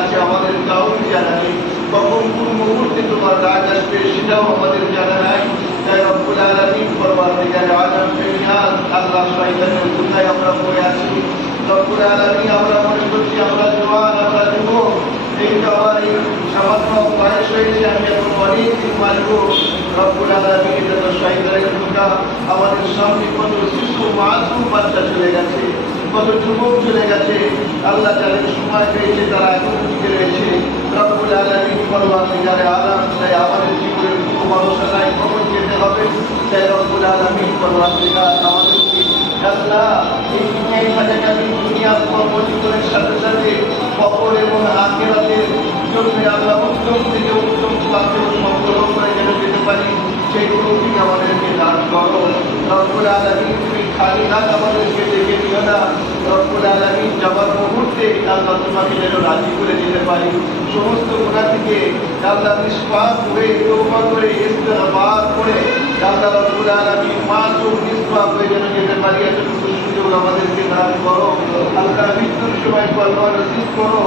আছে আমাদের কাউকে জানা নেই। কখন কোন মুহূর্তে তোমার রাগ আসবে সেটাও আমাদের জানা নাই। তাই রব্বুল আলামিন পরওয়ারদিগার আলম বেনিয়াজ আল্লাহ শয়তানের দুনিয়ায় আমরা পড়ে আছি। রব্বুল আলামিন আমরা মনে করছি আমরা জওয়ান, আমরা যুবক, এই তো আমার এই সামান্য বয়স হয়েছে, আমি এখন অনেক দিন বাঁচব। রব্বুল আলামিন যত শয়তানের ধোঁকা, আমাদের সামনে কত শিশু মাসুম বাচ্চা চলে গেছে, কত যুবক চলে গেছে। আল্লাহ যাদের সময় পেয়েছে তারা এখন টিকে রয়েছে। রব্বুল আলামিন পরওয়ারদিগার আলম, তাই আমাদের জীবনের কোনো ভরসা নাই, কখন যেতে হবে। তাই রব্বুল আলামিন পরওয়ারদিগার আমাদেরকে আল্লাহ এই দুনিয়ায় থাকাকালীন দুনিয়ার কর্মজীবনের সাথে সাথে কবর এবং আখিরাতের জন্য আল্লাহ উত্তম থেকে উত্তম পথে সংগ্রহ করে যেন যেতে পারি, সেই তৌফিক আমাদেরকে দান করো। রব্বুল আলামিন তুমি খালি হাত আমাদেরকে ডেকে দিও না। রব্বুল আলামিন যাবার মুহূর্তে আল্লাহ তোমাকে যেন রাজি করে দিতে পারি। সমস্ত গুনাহ থেকে আল্লাহ নিষ্পাপ হয়ে তওবা করে ইস্তিগফার করে আল্লাহ রব্বুল আলামিন মাসুম নিষ্পাপ হয়ে যেন যেতে পারি, এতটুকু সুযোগ আমাদেরকে দান করো। আল্লাহ মৃত্যুর সময় কলমা নসিব করো।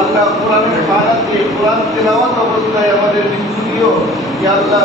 আল্লাহ কোরআনের বানাতে কোরআন তেলাওয়াত অবস্থায় আমাদের মৃত্যু দিও। ইয়া আল্লাহ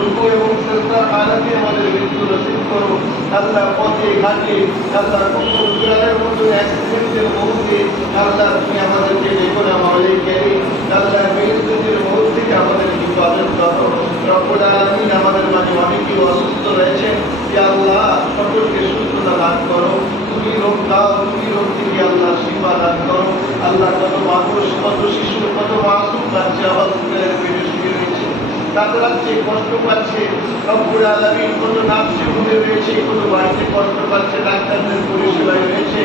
রুকু এবং সিজদার হালাতে আমাদের মৃত্যু নসিব করো। আল্লাহ পথে ঘাটে আল্লাহ কোরআনের মতো অ্যাক্সিডেন্টের মুহূর্তে আল্লাহ তুমি আমাদেরকে দেখো না মাওলাই কারীম। আল্লাহ মৃত্যুর মুহূর্ত থেকে আমাদের হিফাজত করো। রব্বুল আলামিন আমাদের মাঝে অনেকেই অসুস্থ রয়েছেন, ইয়া আল্লাহ সকলকে সুস্থতা দান করো। তুমি রোগ দাও, তুমি রোগ থেকে আল্লাহ শিফা দান করো। আল্লাহ কত মানুষ, কত শিশু, কত মাসুম বাচ্চা হসপিটালের বেডে শুয়ে রয়েছে, কাতরাচ্ছে, কষ্ট পাচ্ছে। রব্বুল আলামিন কত নাফসি ভুলে রয়েছে, কত বাড়িতে কষ্ট পাচ্ছে, ডাক্তারদের পরিষেবায় রয়েছে।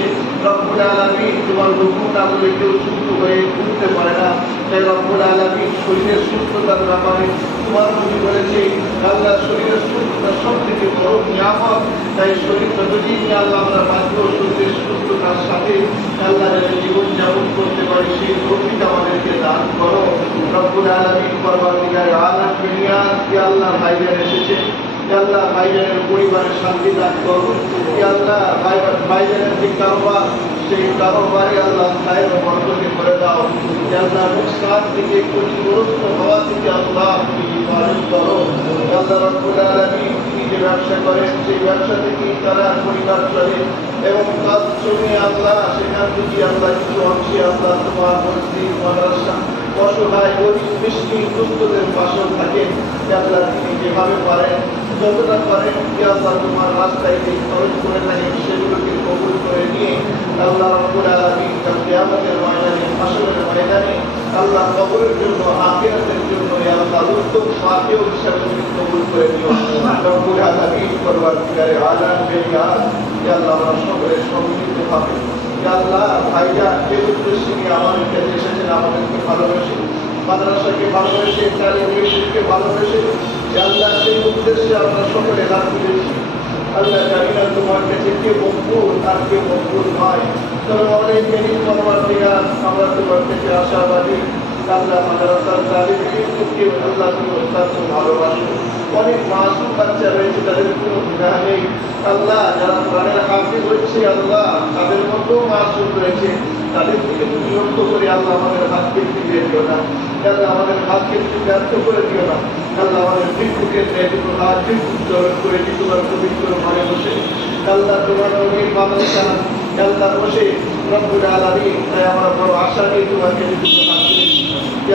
রব্বুল আলামিন তোমার হুকুম না বলে কেউ সুস্থ হয়ে উঠতে পারে না। তাই রব্বুল আলামিন শরীরের সুস্থতার ব্যাপারে তোমার নবী বলেছে আল্লাহ শরীরের সুস্থতা সব থেকে বড় নিয়ামত। তাই শরীর যতদিন আল্লাহ আমরা বাঁচব, শরীরের সুস্থতার সাথে আল্লাহ যেন জীবন যাপন করতে পারি, সেই তৌফিক আমাদেরকে দান করো। রব্বুল আলামিন পরওয়ারদিগার আলম বেনিয়াজ, ইয়া আল্লাহ ভাইজান এসেছে, ইয়া আল্লাহ ভাইজানের পরিবারের শান্তি দান করো। ইয়া আল্লাহ ভাইজানের যে কারোবার, সেই কারোবারে আল্লাহ খায়ের ও বরকত করে দাও। ইয়া আল্লাহ নুকসান থেকে, ক্ষতিগ্রস্ত হওয়া থেকে আল্লাহ তুমি হিফাজত করো। আল্লাহ রব্বুল আলামিন তিনি যে ব্যবসা করেন, সেই ব্যবসা থেকে তারা পরিবার চলে এবং কাজ চলে আল্লাহ, সেখান থেকে আল্লাহ কিছু অংশে আল্লাহ তোমার মসজিদ, মাদ্রাসা, অসহায় গরিব মিসকিন দুস্থদের পাশেও থাকেন। আল্লাহ তিনি যেভাবে পারেন, যতটা পারেন, আল্লাহ তোমার রাস্তায় যে খরচ করে থাকেন সেগুলোকে কবুল করে নিয়ে আল্লাহ রব্বুল আলামিন কিয়ামতের ময়দানে, হাসরের ময়দানে আল্লাহ কবরের জন্য, আখিরাতের জন্য আল্লাহ উত্তম পাথেয় হিসাবে তুমি কবুল করে নিও। রব্বুল আলামিন পরওয়ারদিগারে আলম বেনিয়াজ, ইয়া আল্লাহ আমরা সকলে সম্মিলিতভাবে ইয়া আল্লাহ ভাইজান যে উদ্দেশ্যে নিয়ে আমাদের কাছে এসেছেন, আমাদেরকে ভালোবেসে, মাদ্রাসাকে ভালোবেসে, তালিমকে ভালোবেসে, ইয়া আল্লাহ সেই উদ্দেশ্যে আমরা সকলে হাত তুলেছি। আল্লাহ জানি না তোমার কাছে কে মকবুল আর কে মকবুল নয়, তবে অনেক জ্ঞানী পরওয়ারদিগার আমরা তোমার কাছে আশাবাদী। আল্লাহ মাদ্রাসার তালিমকে আল্লাহ তুমি অত্যন্ত ভালোবাসো। অনেক মাসুম বাচ্চা রয়েছে, তাদের কোনো গুনাহ নেই। আল্লাহ যারা কোরআনের হাফিজ হচ্ছে আল্লাহ তাদের মধ্যেও মাসুম রয়েছে, তাদের থেকে তুমি লক্ষ্য করে আল্লাহ আমাদের হাতকে ফিরিয়ে দিও না। আল্লাহ আমাদের হাতকে তুমি ব্যর্থ করে দিও না। আল্লাহ আমাদের বিদ্যুতের ন্যায়টুকু হাত উচ্চারণ করে তোমার পবিত্র ঘরে বসে আল্লাহ তোমার নবীর মাদ্রাসা আল্লাহ বসে রব্বুল আলামিন, তাই আমরা বড় আশা নিয়ে তোমাকে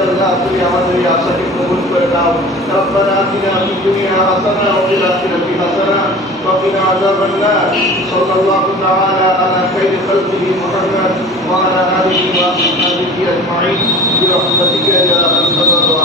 আল্লাহ তুমি আমাদের এই আশাকে কবুল করে দাও। রব্বানা আতিনা ফিদ দুনিয়া হাসানা ওয়া ফিল আখিরাতি হাসানা ওয়া কিনা আযাবান নার। সাল্লাল্লাহু তাআলা আলা খায়রি খালকিহি মুহাম্মদ ওয়া আলা আলিহি ওয়া সাহবিহি আজমাইন বিরহমাতিকা ইয়া আরহামার রাহিমিন।